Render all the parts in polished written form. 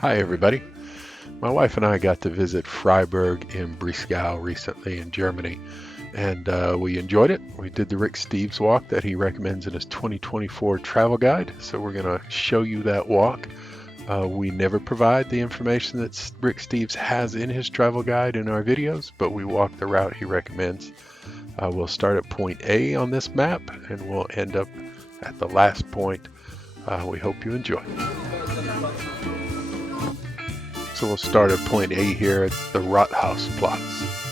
Hi everybody. My wife and I got to visit Freiburg in Breisgau recently in Germany, and we enjoyed it. We did the Rick Steves walk that he recommends in his 2024 travel guide, so we're going to show you that walk. We never provide the information that Rick Steves has in his travel guide in our videos, but we walk the route he recommends. We'll start at point A on this map, and we'll end up at the last point. We hope you enjoy. So we'll start at point A here at the Rathausplatz.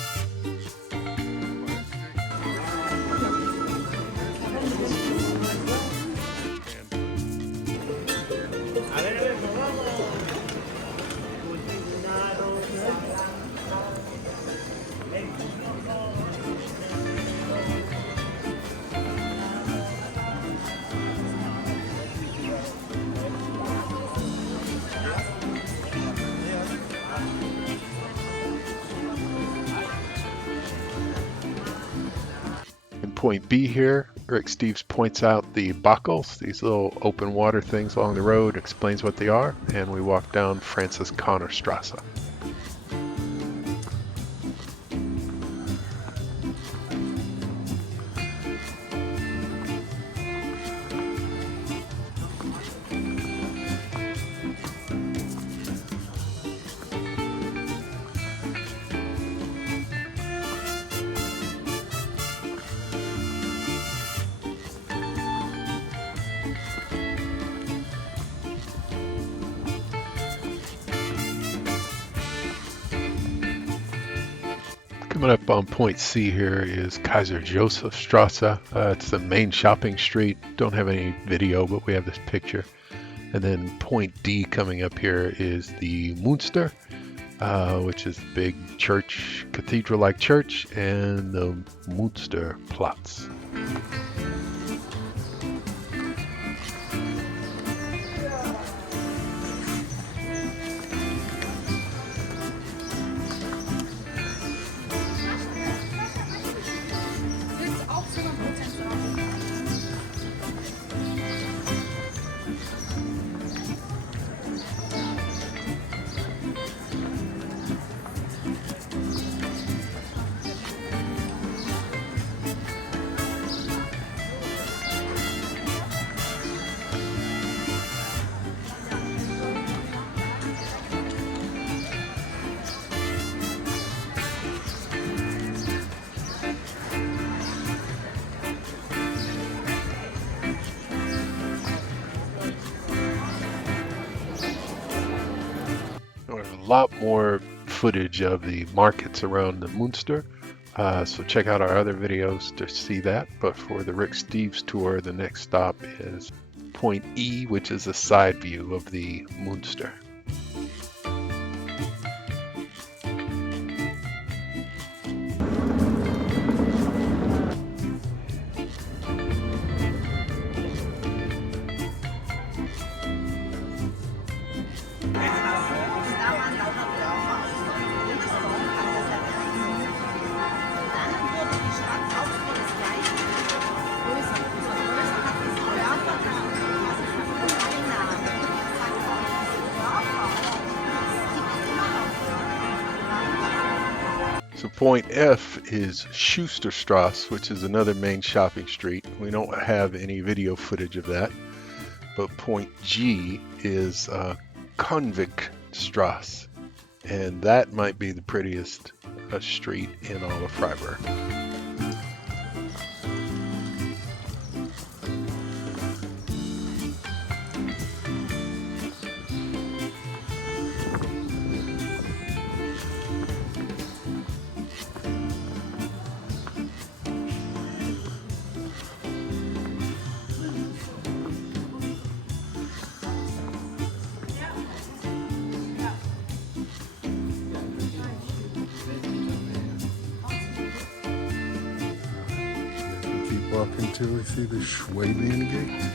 Point B here, Rick Steves points out the Bächle, these little open water things along the road, explains what they are, and we walk down Konviktstraße. Coming up on point C here is Kaiser Straße. It's the main shopping street. Don't have any video, but we have this picture. And then point D coming up here is the Münster, which is the big church, cathedral-like church, and the Münsterplatz. A lot more footage of the markets around the Münster, so check out our other videos to see that. But for the Rick Steves tour, the next stop is point E, which is a side view of the Münster. So point F is Schusterstrasse, which is another main shopping street. We don't have any video footage of that. But point G is Konviktstraße, and that might be the prettiest street in all of Freiburg. Walking till we see the Swabian Gate.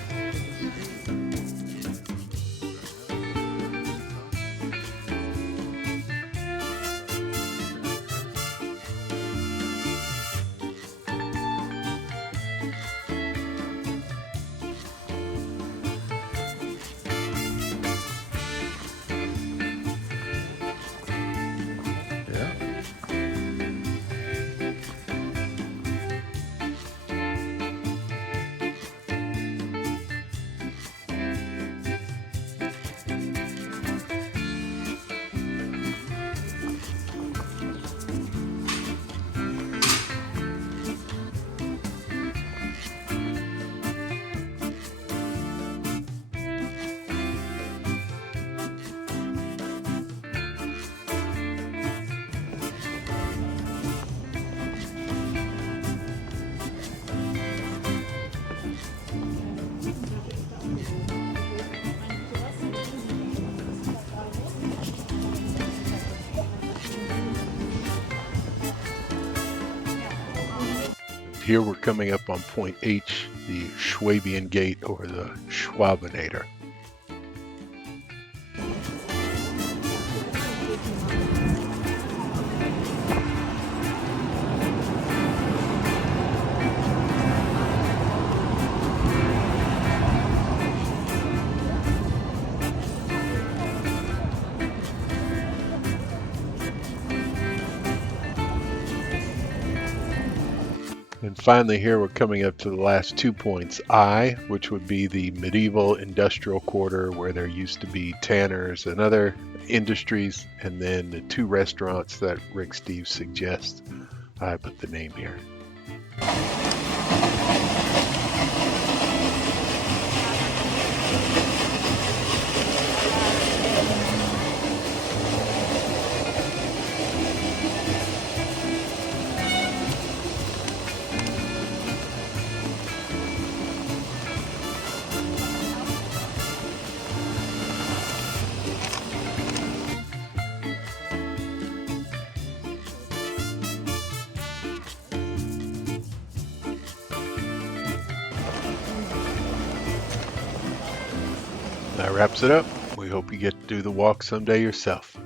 here we're coming up on point H, the Swabian Gate or the Schwabenator. And finally here we're coming up to the last 2 points, I, which would be the medieval industrial quarter where there used to be tanners and other industries, and then the 2 restaurants that Rick Steves suggests. I put the name here. That wraps it up. We hope you get to do the walk someday yourself.